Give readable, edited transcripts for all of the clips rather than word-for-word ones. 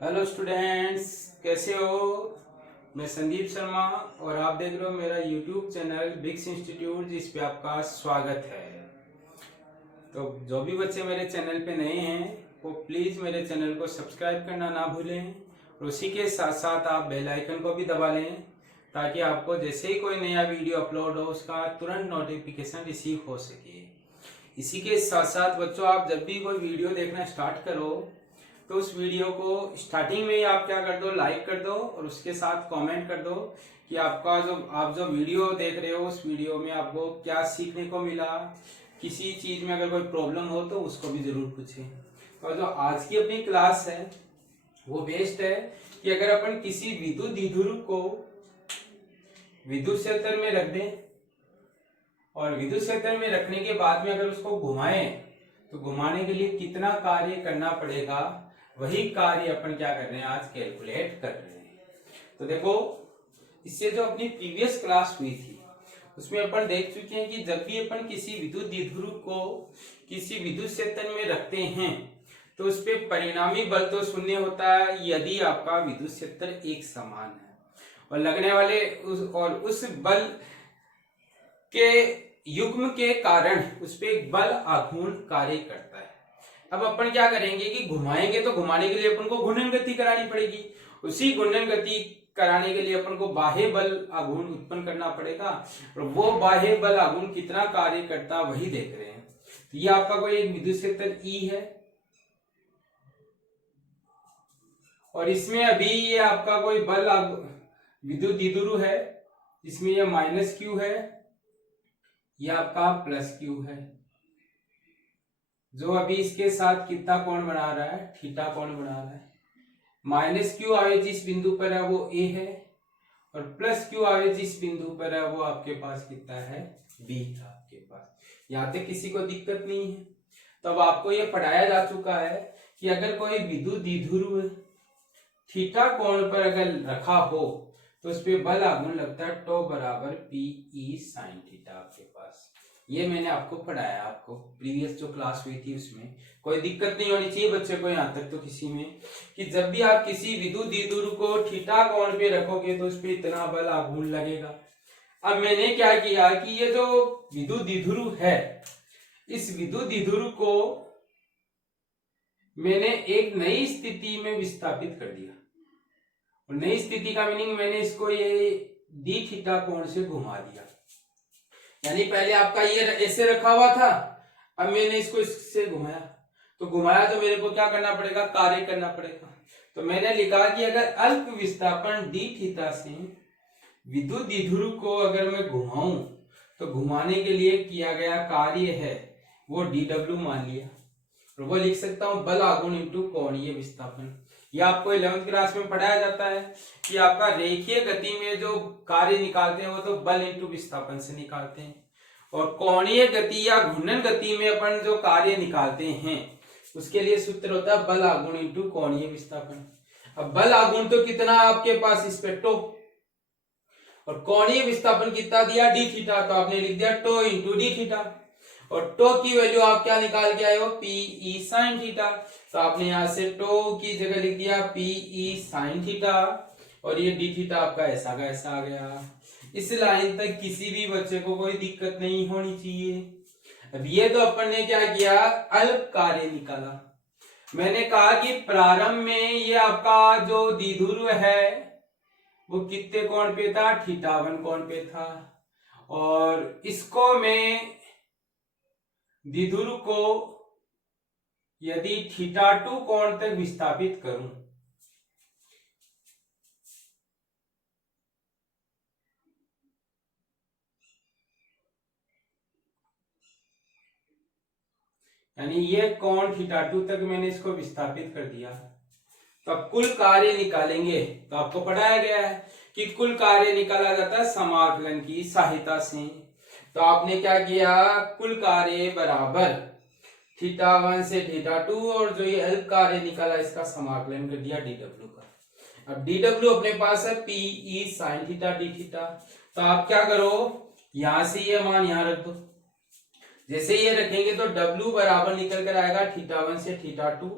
Hello students, कैसे हो। मैं संदीप शर्मा और आप देख रहे हो मेरा यूट्यूब चैनल बिग्स इंस्टीट्यूट, जिस पे आपका स्वागत है। तो जो भी बच्चे मेरे चैनल पे नए हैं वो प्लीज़ मेरे चैनल को सब्सक्राइब करना ना भूलें और उसी के साथ साथ आप बेल आइकन को भी दबा लें, ताकि आपको जैसे ही कोई नया वीडियो अपलोड हो उसका तुरंत नोटिफिकेशन रिसीव हो सके। इसी के साथ साथ बच्चों, आप जब भी कोई वीडियो देखना स्टार्ट करो तो उस वीडियो को स्टार्टिंग में ही आप क्या कर दो, लाइक कर दो और उसके साथ कमेंट कर दो कि आपका आप जो वीडियो देख रहे हो उस वीडियो में आपको क्या सीखने को मिला। किसी चीज में अगर कोई प्रॉब्लम हो तो उसको भी जरूर पूछें। तो जो आज की अपनी क्लास है वो बेस्ड है कि अगर अपन किसी विद्युत द्विध्रुव को विद्युत क्षेत्र में रख दें और विद्युत क्षेत्र में रखने के बाद में अगर उसको घुमाएं तो घुमाने के लिए कितना कार्य करना पड़ेगा, वही कार्य अपन क्या कर रहे हैं, आज कैलकुलेट कर रहे हैं। तो देखो, इससे जो अपनी प्रीवियस क्लास हुई थी उसमें अपन देख चुके हैं कि जब भी अपन किसी विद्युत द्विध्रुव को किसी विद्युत क्षेत्र में रखते हैं तो उस पर परिणामी बल तो शून्य होता है यदि आपका विद्युत क्षेत्र एक समान है और लगने वाले उस बल के युग्म के कारण उस पर एक बल आघूर्ण कार्य करता है। अब अपन क्या करेंगे कि घुमाएंगे तो घुमाने के लिए अपन को घूर्णन गति करानी पड़ेगी। उसी घूर्णन गति कराने के लिए अपन को बाह्य बल आघूर्ण उत्पन्न करना पड़ेगा और वो बाह्य बल आघूर्ण कितना कार्य करता वही देख रहे हैं। तो ये आपका कोई एक विद्युत क्षेत्र ई है और इसमें अभी ये आपका कोई बल विद्युत द्विध्रुव है, इसमें ये माइनस क्यू है, यह आपका प्लस क्यू है, जो अभी इसके साथ कितना कोण बना रहा है, थीटा कोण बना रहा है। माइनस क्यू आवे जिस बिंदु पर है वो ए है और प्लस क्यू आवे जिस बिंदु पर है वो आपके पास कितना है, बी था आपके पास। यहाँ तक किसी को दिक्कत नहीं है। तो अब आपको ये पढ़ाया जा चुका है कि अगर कोई विद्युत द्विध्रुव थीटा कोण पर अगर रखा हो तो उस पर बल आघूर्ण लगता है टो बराबर पी ई साइन थीटा आपके पास। ये मैंने आपको पढ़ाया, आपको प्रीवियस जो क्लास हुई थी उसमें। कोई दिक्कत नहीं होनी चाहिए बच्चे को यहाँ तक तो किसी में, कि जब भी आप किसी विद्युत द्विध्रुव को थीटा कोण पे रखोगे तो उस पर इतना बल आघूर्ण लगेगा। अब मैंने क्या किया कि ये जो विद्युत द्विध्रुव है इस विद्युत द्विध्रुव को मैंने एक नई स्थिति में विस्थापित कर दिया और नई स्थिति का मीनिंग मैंने इसको ये डी थीटा कोण से घुमा दिया। यानी पहले आपका ये ऐसे रखा हुआ था, अब मैंने इसको इससे घुमाया, तो घुमाया तो मेरे को क्या करना पड़ेगा, कार्य करना पड़ेगा। तो मैंने लिखा कि अगर अल्प विस्थापन डी थीटा से विद्युत द्विध्रुव को अगर मैं घुमाऊं तो घुमाने के लिए किया गया कार्य है वो डी डब्ल्यू मान लिया और वो लिख सकता हूं बल आघूर्ण इंटू कोणीय विस्थापन। ये आपको 11वीं क्लास में पढ़ाया जाता है कि आपका रेखीय गति में जो कार्य निकालते हैं वो तो बल इंटू विस्थापन से निकालते हैं और कोणीय गति या घूर्णन गति में अपन जो कार्य निकालते हैं उसके लिए सूत्र होता है बल आघूर्ण इंटू कोणीय विस्थापन। अब बल आघूर्ण तो कितना आपके पास इस पे टो और कोणीय विस्थापन कितना दिया, डी थीटा, तो आपने लिख दिया टो इंटू डी थीटा और टो की वैल्यू आप क्या निकाल के आए हो, पी ई साइन थीटा। तो आपने यहां से टो की जगह लिख दिया पी ई साइन थीटा और ये डी थीटा आपका ऐसा का ऐसा आ गया। इस लाइन तक किसी भी बच्चे को कोई दिक्कत नहीं होनी चाहिए। अब ये तो अपन ने क्या किया, अल्प कार्य निकाला। मैंने कहा कि प्रारंभ में ये आपका जो द्विध्रुव है वो कितने कोण पे था, थीटा1 कोण पे था और इसको मैं द्विध्रुव को यदि थीटा2 कोण तक विस्थापित करूं यानी ये कोण थीटा2 तक मैंने इसको विस्थापित कर दिया, तो अब कुल कार्य निकालेंगे। तो आपको पढ़ाया गया है कि कुल कार्य निकाला जाता है समाकलन की सहायता से। तो आपने क्या किया, कुल कार्य बराबर थीटा1 से थीटा2 और जो ये अल्प कार्य निकाला इसका समाकलन कर दिया डी डब्ल्यू का। अब डी डब्ल्यू अपने पास है P E sine theta D theta. तो आप क्या करो, यहां से ये मान यहां रख दो। जैसे ये रखेंगे तो W बराबर निकल कर आएगा थीटा1 से theta two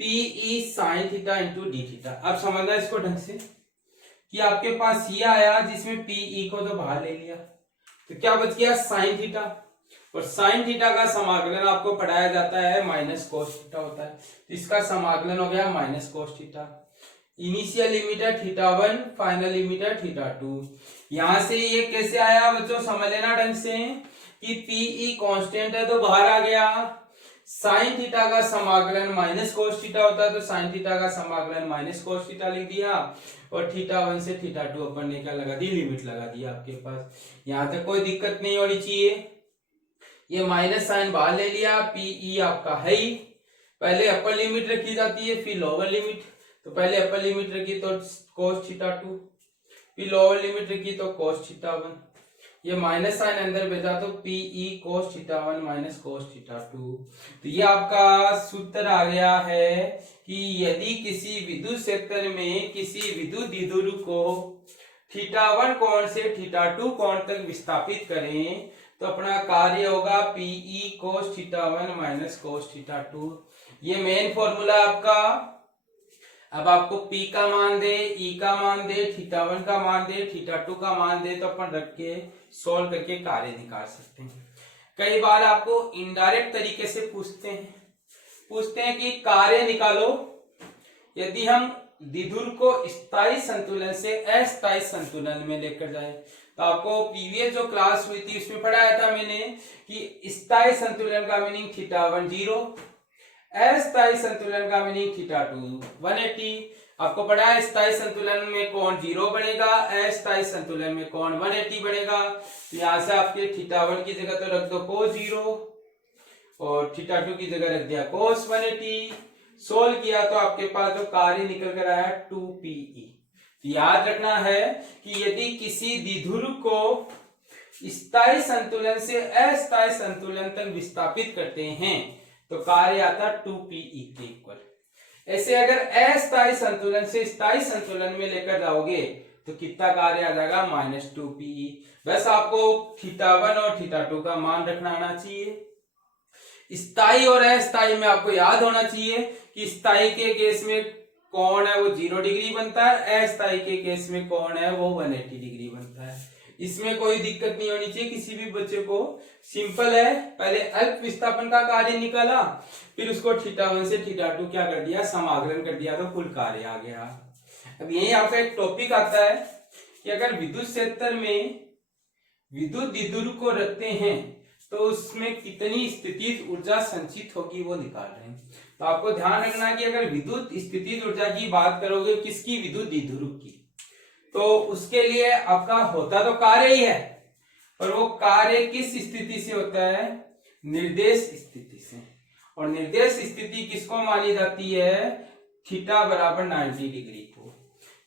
PE sine theta into d theta. अब समझना इसको ढंग से कि आपके पास ये आया जिसमें पीई को तो बाहर ले लिया, तो क्या बच गया साइन थीटा, और साइन थीटा का समाकलन आपको पढ़ाया जाता है माइनस कोस थीटा होता है, तो इसका समाकलन हो गया minus cos theta. Initial limit है थीटा 1, फाइनल लिमिट है थीटा 2। यहां से ये कैसे आया बच्चों, समझ लेना ढंग से कि पीई कांस्टेंट है तो बाहर आ गया, साइन थीटा का समाकलन माइनस कोस थीटा होता है तो साइन थीटा का समाकलन माइनस कोस थीटा लिख दिया, और थीटा 1 से थीटा 2 अपन ने क्या लगा दी, लिमिट लगा दी आपके पास। यहां तक कोई दिक्कत नहीं होनी चाहिए। ये माइनस साइन बाहर ले लिया, पीई आपका है ही, पहले अपर लिमिट रखी जाती है फिर लोअर लिमिट, तो पहले अपर लिमिट रखी तो कोस थीटा 2, फिर लोअर लिमिट रखी तो कोस थीटा 1, ये माइनस साइन अंदर भेजा तो PE cos theta 1 minus cos theta 2। तो ये आपका सूत्र आ गया है कि यदि किसी विद्युत क्षेत्र में किसी विद्युत द्विध्रुव को थीटा 1 कोण से थीटा 2 कोण तक विस्थापित करें तो अपना कार्य होगा PE cos theta 1 minus cos theta 2। ये मेन फॉर्मूला आपका। अब आपको P का मान दे, E का मान दे, थीटा 1 का मान दे, थीटा 2 का मान दे, तो अपन रख के सोल्व करके कार्य निकाल सकते हैं। कई बार आपको इनडायरेक्ट तरीके से पूछते हैं कि कार्य निकालो यदि हम द्विध्रुव को स्थायी संतुलन से अस्थायी संतुलन में लेकर जाए। तो आपको प्रीवियस जो क्लास हुई थी उसमें पढ़ाया था मैंने कि स्थायी संतुलन का मीनिंग थीटा 1 0, अस्थायी संतुलन का मीनिंग थीटा 2 180। आपको पढ़ा है स्थायी संतुलन में कोण 0 बनेगा, अस्थायी संतुलन में कोण 180 बनेगा। तो यहां से आपके थीटा 1 की जगह तो रख दो कोस 0 और थीटा 2 की जगह रख दिया कोस 180। सोल्व किया तो आपके पास जो कार्य निकल कर आया 2PE। याद रखना है कि यदि किसी द्विध्रुव को स्थायी संतुलन से अस्थायी संतुलन तक विस्थापित करते हैं तो कार्य आता 2PE के इक्वल। ऐसे अगर अस्थायी संतुलन से स्थायी संतुलन में लेकर जाओगे तो कितना कार्य आ जाएगा -2PE। बस आपको थीटा 1 और थीटा 2 का मान रखना आना चाहिए। स्थायी और अस्थायी में आपको याद होना चाहिए कि स्थायी के केस में कोण है वो 0 डिग्री बनता है, अस्थायी के केस में कोण है वो 180 डिग्री बनता है। इसमें कोई दिक्कत नहीं होनी चाहिए किसी भी बच्चे को। सिंपल है, पहले अल्प विस्थापन का कार्य निकाला, फिर उसको थीटा 1 से थीटा 2 क्या कर दिया, समाकलन कर दिया, तो कुल कार्य आ गया। अब यही आपका एक टॉपिक आता है कि अगर विद्युत क्षेत्र में विद्युत द्विध्रुव को रखते हैं तो उसमें कितनी स्थितिज ऊर्जा संचित होगी वो निकाल रहे हैं। तो आपको ध्यान रखना कि अगर विद्युत स्थितिज ऊर्जा की बात करोगे किसकी, विद्युत द्विध्रुव की, तो उसके लिए आपका होता तो कार्य ही है, पर वो कार्य किस स्थिति से होता है, निर्देश स्थिति से। और निर्देश स्थिति किसको मानी जाती है, थीटा बराबर 90 डिग्री को।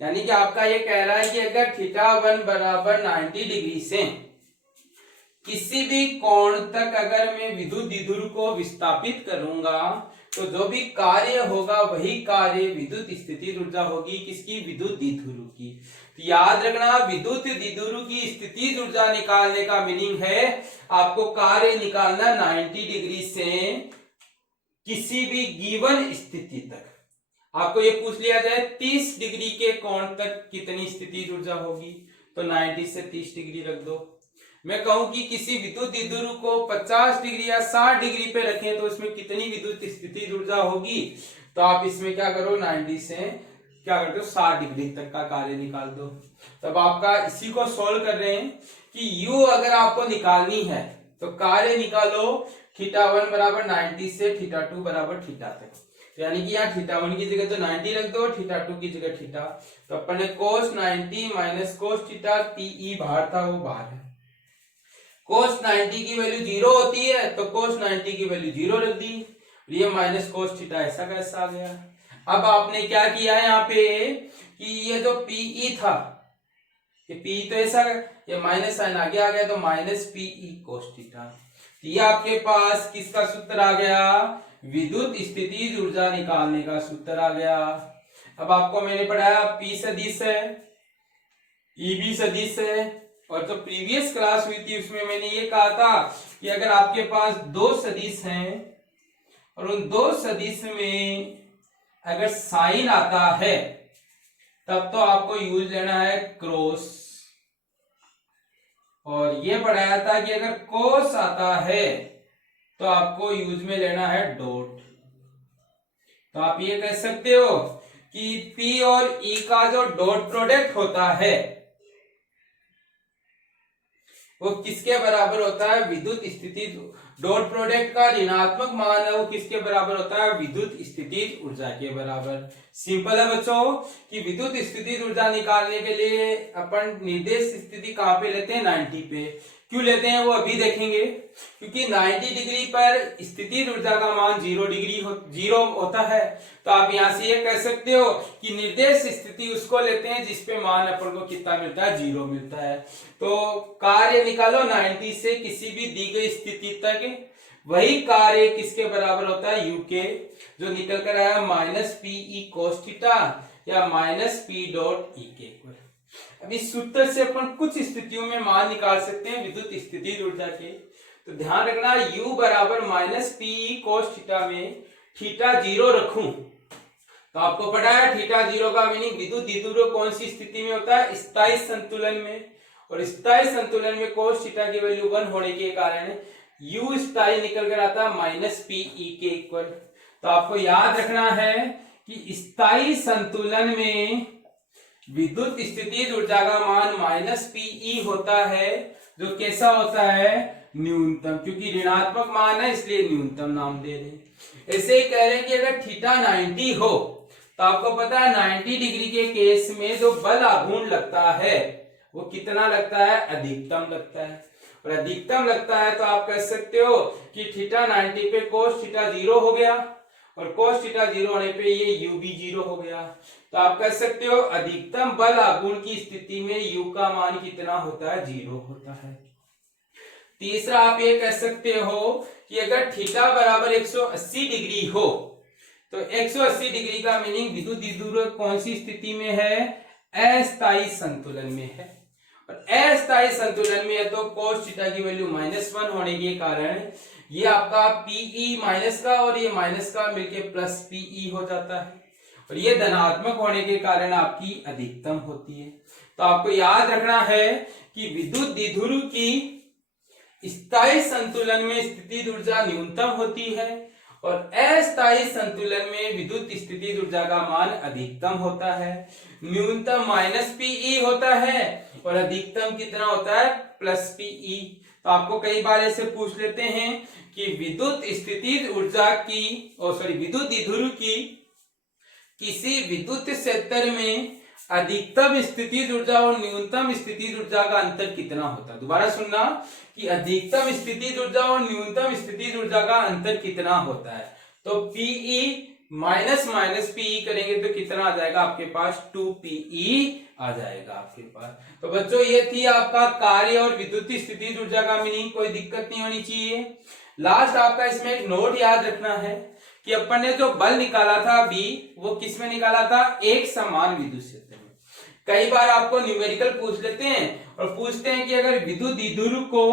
यानी कि आपका ये कह रहा है कि अगर थीटा 1 बराबर 90 डिग्री से किसी भी कोण तक अगर मैं विद्युत द्विध्रुव को विस्थापित करूंगा तो जो भी कार्य होगा वही कार्य विद्युत स्थितिज ऊर्जा होगी किसकी, विद्युत द्विध्रुव की। तो याद रखना विद्युत द्विध्रुव की स्थितिज ऊर्जा निकालने का मीनिंग है आपको कार्य निकालना 90 डिग्री से किसी भी गिवन स्थिति तक। आपको ये पूछ लिया जाए 30 डिग्री के कोण तक कितनी स्थितिज ऊर्जा होगी, तो 90 से 30 डिग्री रख दो। मैं कहूं कि किसी विद्युत द्विध्रुव को 50 डिग्री या 60 डिग्री पे रखें तो इसमें कितनी विद्युत स्थितिज ऊर्जा होगी, तो आप इसमें क्या करो 90 से क्या करते हो 60 डिग्री तक का कार्य निकाल दो। तब आपका इसी को सोल्व कर रहे हैं कि U अगर आपको निकालनी है तो कार्य निकालो थीटा 1 बराबर 90 से थीटा 2 बराबर थीटा तक। यानी कि यहाँ थीटा 1 की जगह तो 90 रख दो, थीटा 2 की जगह थीटा, तो अपन ने कोस 90 माइनस कोस थीटा, PE बाहर था वो बाहर है। कोस 90 की वैल्यू 0 होती है तो कोस 90 की वैल्यू 0 रख दी, ये माइनस कोस थीटा ऐसा कैसा आ गया। अब आपने क्या किया यहाँ पे कि ये जो PE था, ये PE तो ऐसा, ये माइनस साइन आगे आ गया तो माइनस PE कोस थीटा। ये आपके पास किसका सूत्र आ गया, विद्युत स्थितिज ऊर्जा निकालने का सूत्र आ गया। अब आपको मैंने पढ़ाया P सदिश है, EB सदिश है, और जो प्रीवियस क्लास हुई थी उसमें मैंने ये कहा था कि अगर आपके पास दो सदिश हैं और उन दो सदिश में अगर साइन आता है तब तो आपको यूज लेना है क्रॉस, और ये पढ़ाया था कि अगर कोस आता है तो आपको यूज में लेना है डॉट। तो आप ये कह सकते हो कि P और E का जो डॉट प्रोडक्ट होता है वो किसके बराबर होता है? विद्युत स्थिति। डॉट प्रोडक्ट का ऋणात्मक मान है वो किसके बराबर होता है? विद्युत स्थितिज ऊर्जा के बराबर। सिंपल है बच्चों कि विद्युत स्थितिज ऊर्जा निकालने के लिए अपन निर्देश स्थिति कहां पे लेते हैं? 90 पे। क्यों लेते हैं वो अभी देखेंगे, क्योंकि 90 डिग्री पर स्थितिज ऊर्जा का मान 0 होता है। तो आप यहां से ये कह सकते हो कि निर्देश स्थिति उसको लेते हैं जिसपे मान अपन को कितना मिलता है? 0 मिलता है। तो कार्य निकालो 90 से किसी भी दी गई स्थिति तक, वही कार्य किसके बराबर होता है? U के, जो निकल कर आया माइनस PE cos थीटा या माइनस P डॉट E के। अब इस सूत्र से अपन कुछ स्थितियों में मान निकाल सकते हैं विद्युत स्थितिज ऊर्जा के। तो ध्यान रखना U बराबर माइनस PE cos थीटा में थीटा 0 रखूं तो आपको पता है थीटा 0 का मीनिंग विद्युत द्विध्रुव कौन सी स्थिति में होता है? स्थायी संतुलन में। और स्थायी संतुलन में cos थीटा की वैल्यू 1 होने के कारण U स्थायी निकल कर आता है माइनस PE के इक्वल। तो आपको याद रखना है कि स्थायी संतुलन में विद्युत स्थितिज ऊर्जा का मान माइनस PE होता है, जो कैसा होता है? न्यूनतम, क्योंकि ऋणात्मक मान है इसलिए न्यूनतम नाम दे रहे। ऐसे ही कह रहे हैं कि अगर थीटा 90 हो तो आपको पता है 90 डिग्री के केस में जो बल आघूर्ण लगता है वो कितना लगता है? अधिकतम लगता है। और अधिकतम लगता है तो आप कह सकते हो कि थीटा 90 पे cos थीटा 0 हो गया, और cos थीटा 0 होने पे ये U भी 0 हो गया। तो आप कह सकते हो अधिकतम बल आघूर्ण की स्थिति में U का मान कितना होता है? 0 होता है। तीसरा आप ये कह सकते हो कि अगर थीटा बराबर 180 डिग्री हो तो 180 डिग्री का मीनिंग विद्युत द्विध्रुव कौन सी स्थिति में है? अस्थायी संतुलन में है। और अस्थायी संतुलन में है तो cos थीटा की वैल्यू -1 होने के कारण ये आपका PE माइनस का और ये माइनस का मिलके प्लस PE हो जाता है, और ये धनात्मक होने के कारण आपकी अधिकतम होती है। तो आपको याद रखना है कि विद्युत द्विध्रुव की स्थायी संतुलन में स्थितिज ऊर्जा न्यूनतम होती है और अस्थायी संतुलन में विद्युत स्थितिज ऊर्जा का मान अधिकतम होता है। न्यूनतम माइनस PE होता है और अधिकतम कितना होता है? Plus PE। तो आपको कई बार ऐसे पूछ लेते हैं कि विद्युत स्थितिज ऊर्जा की विद्युत द्विध्रुव की किसी विद्युत क्षेत्र में अधिकतम स्थितिज ऊर्जा और न्यूनतम स्थितिज ऊर्जा का अंतर कितना होता है? दोबारा सुनना कि अधिकतम स्थितिज ऊर्जा और न्यूनतम स्थितिज ऊर्जा का अंतर कितना होता है। तो PE माइनस PE करेंगे तो कितना आ जाएगा आपके पास? 2PE आ जाएगा आपके पास। तो बच्चों ये थी आपका कार्य और विद्युत स्थितिज ऊर्जा का मीनिंग, कोई दिक्कत नहीं होनी चाहिए। लास्ट आपका इसमें एक नोट याद रखना है कि अपन ने जो बल निकाला था B वो किस में निकाला था? एक समान विद्युत क्षेत्र में। कई बार आपको न्यूमेरिकल पूछ लेते हैं और पूछते हैं कि अगर विद्युत द्विध्रुव को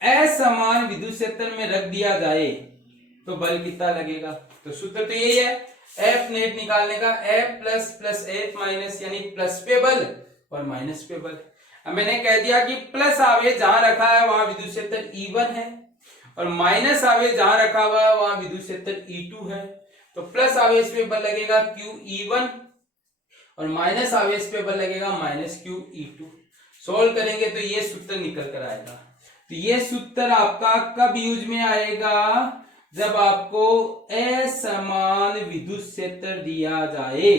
असमान विद्युत क्षेत्र में रख दिया जाए तो बल कितना लगेगा? तो सूत्र तो यही है F नेट निकालने का, F plus plus F minus, यानी प्लस पे बल और माइनस पे बल। अब मैंने कह दिया कि प्लस आवेश जहां रखा है वहां विद्युत क्षेत्र E1 है और माइनस आवेश जहां रखा हुआ है वहां विद्युत क्षेत्र E2 है। तो प्लस आवेश पे बल लगेगा QE1 और माइनस आवेश पे बल लगेगा माइनस QE2। सोल्व करेंगे तो ये सूत्र निकल कर आएगा। तो ये सूत्र आपका कब यूज में आएगा? जब आपको असमान विद्युत क्षेत्र दिया जाए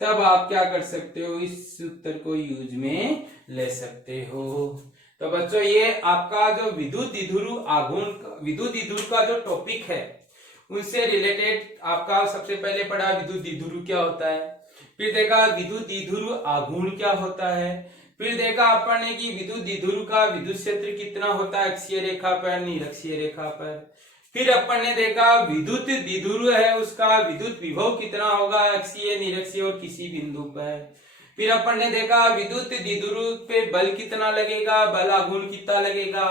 तब आप क्या कर सकते हो? इस सूत्र को यूज में ले सकते हो। तो बच्चों ये आपका जो विद्युत द्विध्रुव का जो टॉपिक है उनसे रिलेटेड आपका सबसे पहले पढ़ा विद्युत द्विध्रुव क्या होता है, फिर देखा विद्युत द्विध्रुव आघूर्ण क्या होता है, फिर देखा अपन ने कि विद्युत द्विध्रुव का विद्युत क्षेत्र कितना होता है अक्षीय रेखा पर, निरक्षीय रेखा पर। फिर अपन ने देखा विद्युत द्विध्रुव है उसका विद्युत विभव कितना होगा अक्षीय, निरक्षीय और किसी बिंदु पर। फिर अपन ने देखा विद्युत द्विध्रुव पे बल कितना लगेगा, बल आघूर्ण कितना लगेगा,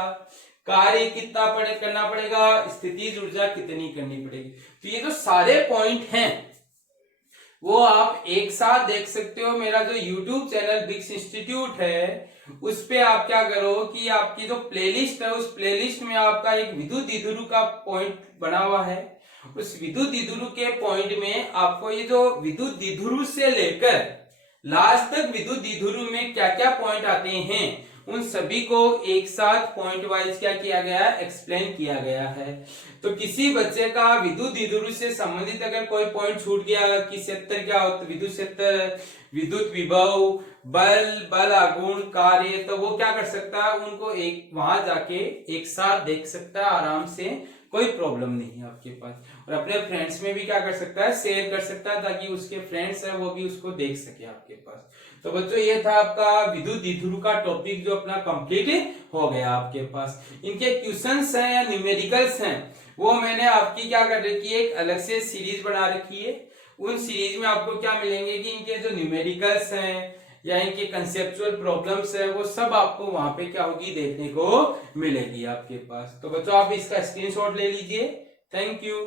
कार्य कितना करना पड़ेगा, स्थितिज ऊर्जा कितनी करनी पड़ेगी। तो ये जो सारे पॉइंट हैं वो आप एक साथ देख सकते हो। मेरा जो YouTube चैनल बिक्स इंस्टीट्यूट है उस पे आप क्या करो कि आपकी जो प्लेलिस्ट है उस प्लेलिस्ट में आपका एक विद्युत द्विध्रुव का पॉइंट बना हुआ है। उस विद्युत द्विध्रुव के पॉइंट में आपको ये जो विद्युत द्विध्रुव से लेकर लास्ट तक विद्युत द्विध्रुव में क्या क्या पॉइंट आते हैं उन सभी को एक साथ पॉइंट वाइज क्या किया गया है, एक्सप्लेन किया गया है। तो किसी बच्चे का विद्युत द्विध्रुव से संबंधित अगर कोई पॉइंट छूट गया कि क्षेत्र क्या होता, विद्युत क्षेत्र, विद्युत विभव, बल आघूर्ण, कार्य, तो वो क्या कर सकता है, उनको एक वहां जाके एक साथ देख सकता है आराम से, कोई प्रॉब्लम नहीं है आपके पास। और अपने फ्रेंड्स में भी क्या कर सकता है, शेयर कर सकता है ताकि उसके फ्रेंड्स है वो भी उसको देख सके आपके पास। तो बच्चों ये था आपका विद्युत द्विध्रुव का टॉपिक जो अपना कंप्लीट हो गया आपके पास। इनके क्वेश्चंस हैं या न्यूमेरिकल्स हैं वो मैंने आपकी क्या कर रखी है, एक अलग से सीरीज बना रखी है। उन सीरीज में आपको क्या मिलेंगे कि इनके जो न्यूमेरिकल्स हैं या इनके कंसेप्चुअल प्रॉब्लम्स है वो सब आपको वहां पे क्या होगी, देखने को मिलेगी आपके पास। तो बच्चों आप इसका स्क्रीनशॉट ले लीजिए। Thank you.